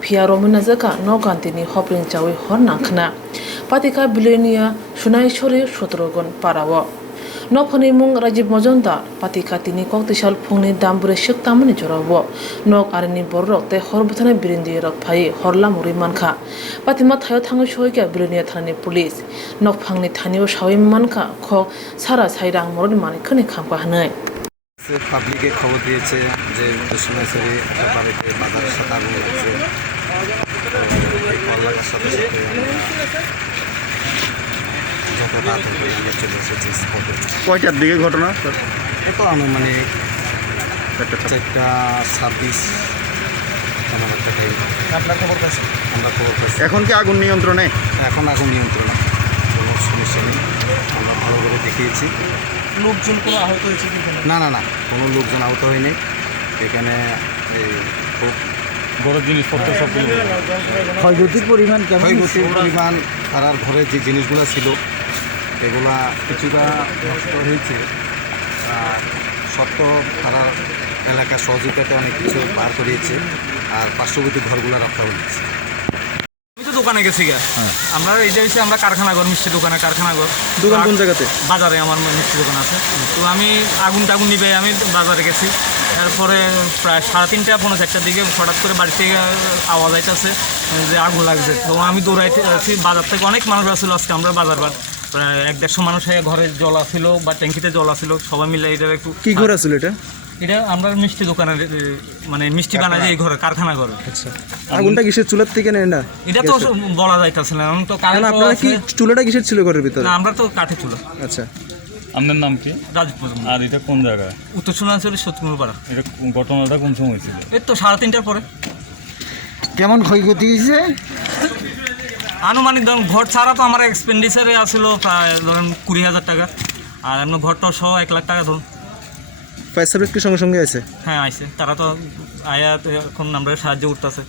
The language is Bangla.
Pia Romana Zaka, no Gantini, Hopring Chawi, Hornankna, Patika Belonia II Shotrogon, Parawa. No Ponimung Rajib Mojonda, Patika Tini Cocktail Pony Dambure Shuktamani Jorabo, no Arani Borok, the Horbutana Birindi Rock Pai, Horla Murimanka, Patimat Hayotango Shoika, Belonia Tani Police, no Pangni Tanio Shawim Manka, Ko Sara Saidang Morimani khamkha Hanai. পাবলিকে খবর দিয়েছে যে দুষ্কৃতকারী বাড়িতে বাজারের সাথে আগুন লেগেছে। কল্যাণের সাথে যত রাত হবে আমরা চলে এসেছি স্পটে। কয়টার দিকে ঘটনা? এত আনুমানিক 4:26 আমার একটা টাইম। আপনার খবর পাইছেন? আমরা খবর পাইছি। এখন কি আগুন নিয়ন্ত্রণে? এখন আগুন নিয়ন্ত্রণে, কোনো সমস্যা নেই। আমরা ভালো করে দেখিয়েছি। লোকজন কোনো আহত হয়েছে কি? না না না, কোনো লোকজন আহত হয়নি। এখানে খুব বড় জিনিসপত্র সব ক্ষয়ক্ষতির পরিমাণ কেমন? ক্ষয়ক্ষতির পরিমাণ তার ঘরে যে জিনিসগুলো ছিল এগুলা কিছুটা নষ্ট হয়েছে। সত্য তারার এলাকার সহযোগিতাতে অনেক কিছু বার করিয়েছে, আর পার্শ্ববর্তী ঘরগুলো রক্ষা হয়েছে। আমি তো দোকানে গেছি গা, আমরা এইটা হচ্ছে আমরা কারখানাঘর, মিষ্টি দোকানে কারখানাঘর। দোকান কোন জায়গাতে? বাজারে আমার মিষ্টি দোকান আছে। তো আমি আগুন টাগুন নিবে আমি বাজারে গেছি। তারপরে প্রায় 3:30 পৌনে 4টার দিকে হঠাৎ করে বাড়ি থেকে আওয়াজ আইতেছে যে আগুন লাগছে। তো আমি দৌড়াইতে আছি, বাজার থেকে অনেক মানুষ আসছিল আজকে আমরা বাজার প্রায় 1-150 মানুষ ঘরে জল আসছিল বা ট্যাঙ্কিতে জল আসছিল, সবাই মিলে এটা একটু। কি ঘর আছিল এটা? এটা আমরা মিষ্টি দোকানের মানে মিষ্টি বানাই এই ঘরে, কারখানা ঘরে। আচ্ছা, আগুনটা কিসের চুলার থেকে নেয় না? এটা তো বলা যাইতেছে না, তো আপনারা কি চুলাটা কিসের ছিল ঘরের ভিতরে? না, আমরা তো কাঠে চুলা। আচ্ছা, আপনার নাম কি? রাজপুর। আর এটা কোন জায়গায়? উত্তর সুনাঞ্চলের সত্যমূলপাড়া। এটা ঘটনাটা কোন সময় হয়েছিল? এই তো 3:30টার পরে। কেমন ক্ষয়ক্ষতি হয়েছে? আনুমানিক ধরুন ঘর ছাড়া তো আমার এক্সপেন্ডিচারে আসলো প্রায় ধরুন 20,000 টাকা, আর এমন ঘরটা সহ 1 লাখ টাকা ধরুন। ফায়ার সার্ভিস কি সঙ্গে সঙ্গে আছে? হ্যাঁ আইছে, তারা তো আয়া এখন আমরা সাহায্য করতেছে।